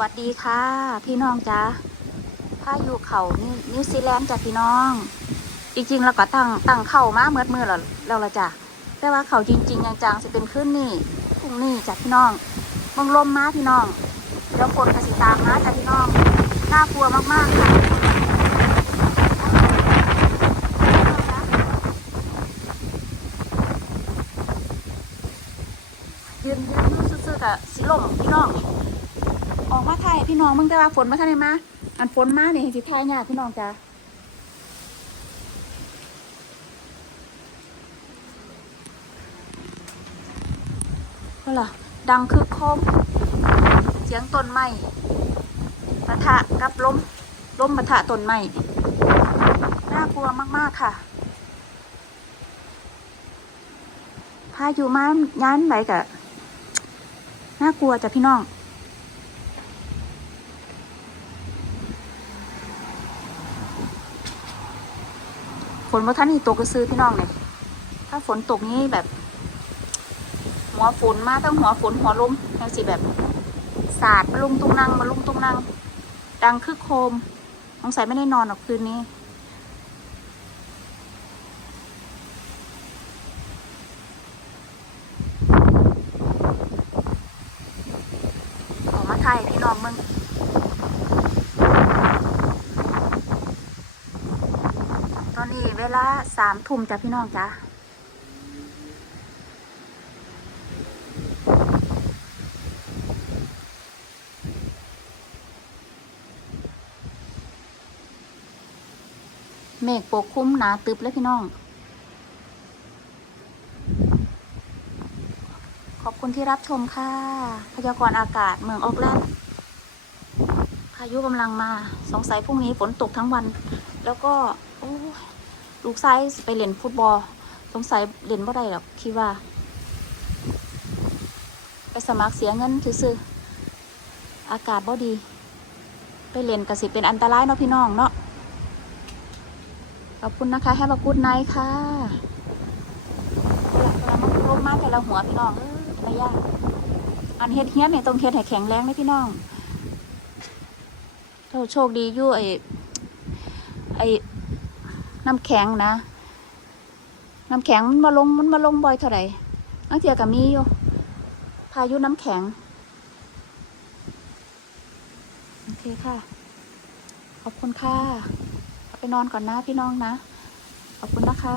วัสดีค่ะ พี่น้องจ้าพายุเขานิวซีแลนด์จ้ะพี่น้อง จริงๆเราก็ตั้งตั้งเข่ามาเมื่อมือแล้วแล้วละจ้ะแต่ว่าเขาจริงๆจังๆจะเป็นขึ้นนี่พรุ่งนี้จ้ะพี่น้องมองลมมาพี่น้องเดี๋ยวฝนกระสิตามมาจ้ะพี่น้องน่ากลัวมากๆค่ะยืนยืนซื่อๆกับสิลมพี่น้อง ออกมาถ่ายพี่น้องมึงแต่ว่าฝนมาท่านไหนมาอันฝนมาเนี่ยสิถ่ายยากพี่น้องจ้าก็ล่ะดังคือโคมเสียงต้นไม้ปะทะกับล้มล้มปะทะต้นไม้น่ากลัวมาก ๆ ค่ะพายุมาย้านไหนกะน่ากลัวจ้ะพี่น้อง ฝ นว่าท่านนี่ตกก็ซื้อพี่น้องเนี่ยถ้าฝนตกนี้แบบ หัวฝนมาตั้งหัวฝนหัวลมยังสิแบบสาดมาลุงตุงนั่งมาลุงตุงนั่ง ดังคือโคมสงสัยไม่ได้นอนหรอกคืนนี้ออกมาถ่ายพี่น้องมึงตอนนี้เวลาสามทุ่มจ้ะพี่น้องจ้ะเมฆปกคลุมหนาตึบเลยพี่น้อง ขอบคุณที่รับชมค่ะ พยากรณ์อากาศเมืองออกแลนด์พายุกำลังมา สงสัยพรุ่งนี้ฝนตกทั้งวัน แล้วก็ โอ้ ลูกไซส์ไปเล่นฟุตบอลสงสัยเล่นบ่ได้หรอกคิดว่า ไปสมัครเสียเงินซื้ออากาศบ่ดี ไปเล่นกระสิเป็นอันตรายเนาะพี่น้องเนาะขอบคุณนะคะให้บากูดไนท์ค่ะเวลามันลมมาแต่ละหัวพี่น้องเออไม่ยากอันเฮ็ดเฮียนเนี่ยต้องเฮ็ดให้แข็งแรงนะพี่น้องเราโชคดีอยู่ไอ้ไอ้ น้ำแข็งนะ น้ำแข็งมันมาลงมันมาลงบ่อยเท่าไหร่นักเทียกับมีอยู่พายุน้ำแข็ง โอเคค่ะ ขอบคุณค่ะ ไปนอนก่อนนะพี่น้องนะ ขอบคุณนะคะ